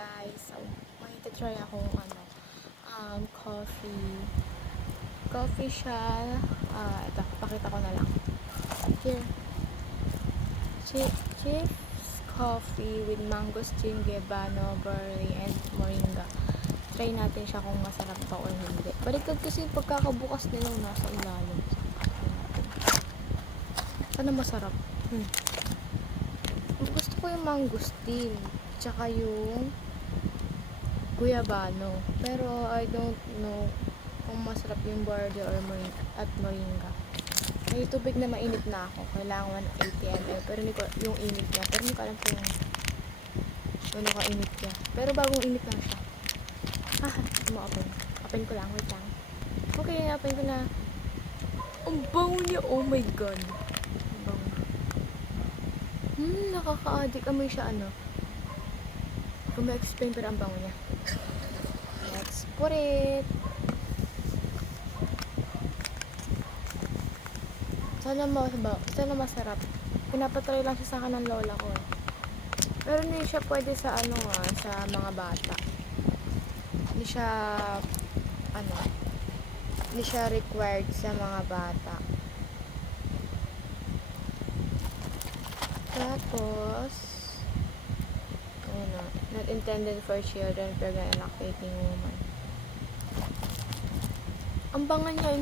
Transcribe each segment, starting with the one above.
guys. So, may try akong coffee siya. Ito, pakita ko na lang. Here. Chief's coffee with mangosteen, guebano, barley, and moringa. Try natin siya kung masarap ba o hindi. Baliktad kasi yung pagkakabukas nila nasa ilalim. Sana masarap. Gusto ko yung mangosteen. Tsaka yung guyabano. Pero I don't know kung masarap yung barley or moringa. May tubig na mainit na ako. Kailangan 180 ml. Pero hindi ko yung init niya. Pero hindi ko alam kung ano ka-init niya. Pero bagong init lang siya. Open. Open ko lang. Wait lang. Okay, open ko na. Ang bango niya. Oh my god. Ang bango. Nakaka-addict. Amoy siya Kung ma-explain pero ang bango niya. Let's put it. Sana masarap. Pinapatry lang siya sa akin ng lola ko. Pero hindi siya pwede sa sa mga bata. Hindi siya required sa mga bata. Tapos, not intended for children, pregnant and lactating woman. Ang bango niya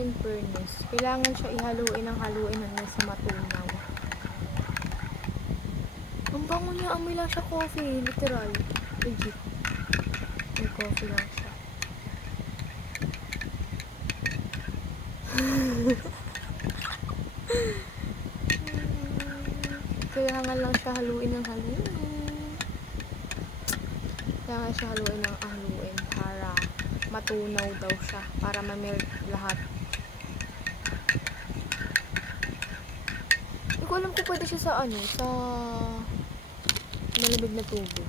in fairness. Kailangan siya haluin hanggang sa matunaw. Ang bango niya, amoy lang siya coffee, literal. Legit. May coffee lang siya. Kailangan lang siya haluin. Kailangan siya haluin para matunaw daw siya. Para ma-melt lahat. Hindi ko alam kung pwede siya sa malamig na tubig.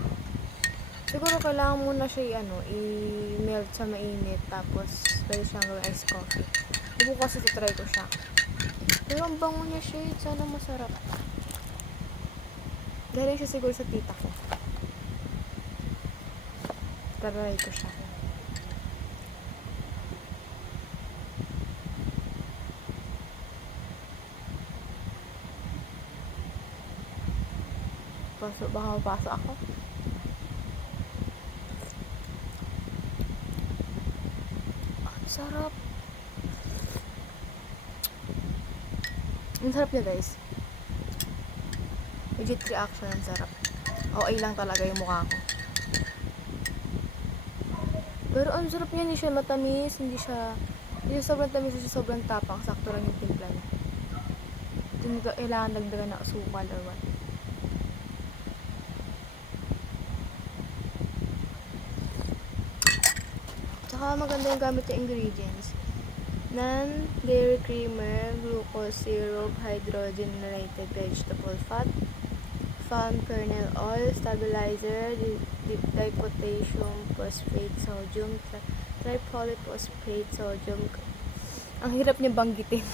Siguro kailangan muna siya i-melt sa mainit. Tapos pwede siyang gawin ice coffee. Bukas try ko siya. Pero ang bango niya shade. Sana masarap. Galing siya siguro sa tita ko. Try ko siya. Baka mapasok ako. Ang sarap. Ang sarap niya guys. Legit reaction, ang sarap. Okay lang talaga yung mukha ko. Pero ang sarap niya, hindi siya matamis, hindi siya sobrang tamis, hindi siya sobrang tapang. Sakto lang yung timpla niya. Hindi ko kailangan dagdagan na asukal or what. Tsaka maganda yung gamit yung ingredients. Non-dairy creamer, glucose syrup, hydrogenated vegetable fat, palm kernel oil, stabilizer, dipotassium phosphate sodium, tripolyphosphate sodium. Ang hirap niya banggitin.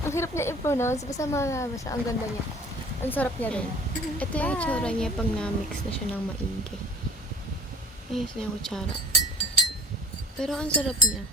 Ang hirap niya i-pronounce. Basta malalaman siya. Ang ganda niya. Ang sarap niya rin. Ito yung kutsara niya pag na-mix na siya ng maigi. Ayos na yung kutsara. Pero ang sarap niya.